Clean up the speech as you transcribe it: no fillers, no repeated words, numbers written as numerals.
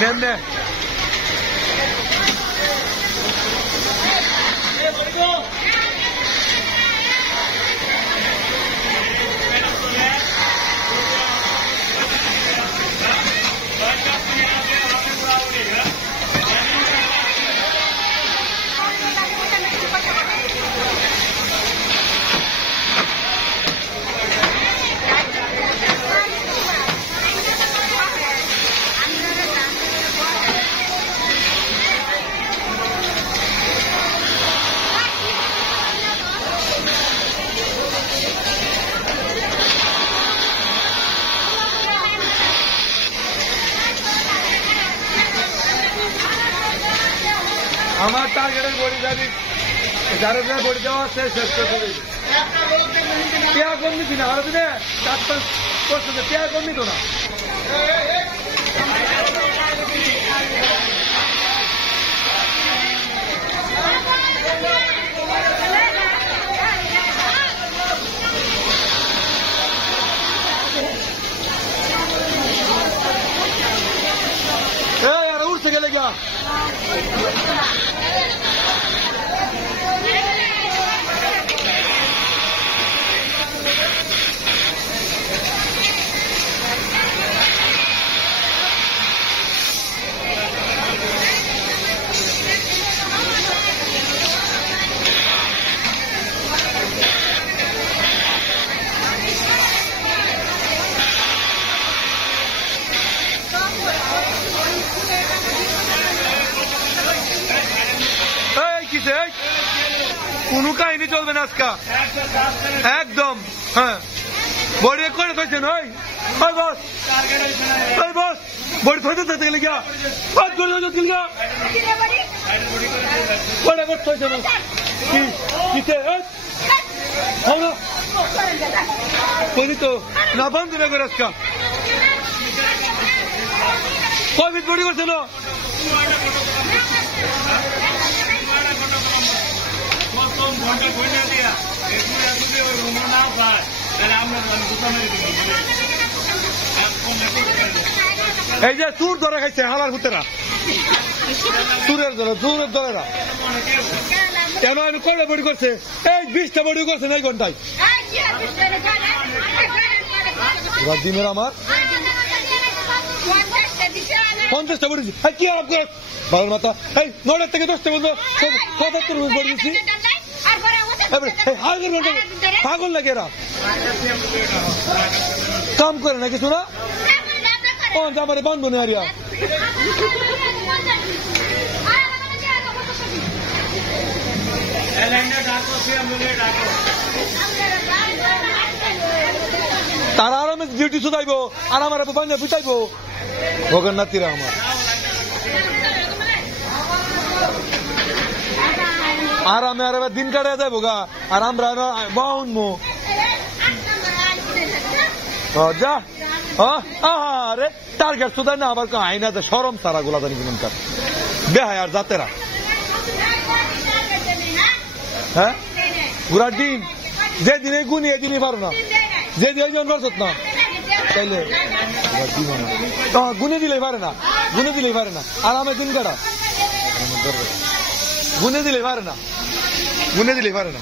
নেন নে আমার টার্গেটের বডি যাবি যারা যারা বডি দেওয়া আছে শেষ করতে দেবে পেয়া কমনি কিনা আরো দিনে 4-5 করছে পেয়া কমনি তো না উঠছে গেলে গা কোন কাহিনী চলবে না আজকা একদম হ্যাঁ বডি করে থইছেন ওই বস ওই বস বডি থইতে থইতে গেলে গিয়া চলে যাচ্ছিল গিয়া বডি বস থইছেন কি কিতে হলো বলি তো না বন্ধ না করে আজকা কোভিড বডি করছে না এই যে চুর ধরে খাইছে হালার ভূতেরা চুরের ধরেরা কেন আমি কয়টা বডি করছে এই 20টা বডি করছে না এই ঘন্টায় দিনের আমার 50টা বডি কি আরাম করে ভালো মাথা এই 9টা থেকে 10টা বলতো 77 বডি দিচ্ছি পাগল লাগে এরা কাম করে না কিছু না আমার বান্ধব নেই হারিয়া তারা আরামে ডিউটি শুধাইব আর আমার বান্ধব ফুটাইব ভগন্নাথীরা আমার আরামে আরামে দিন কাটে যাবো গা আর আমরা বাউনমো যা আরে টার্গেট শুধু না আবার আইনা সরম সারা গোলা জানি কোনকার বেহায় আর জাতেরা হ্যাঁ ঘোরার দিন যেদিনে গুনি এদিনই পারো না যেদিন পারছত না তাইলে গুনে দিলেই পারে না গুনে দিলেই পারে না আরামে দিন কাটা গুনে দিলেই পারে না গুনে দিলেই পারে না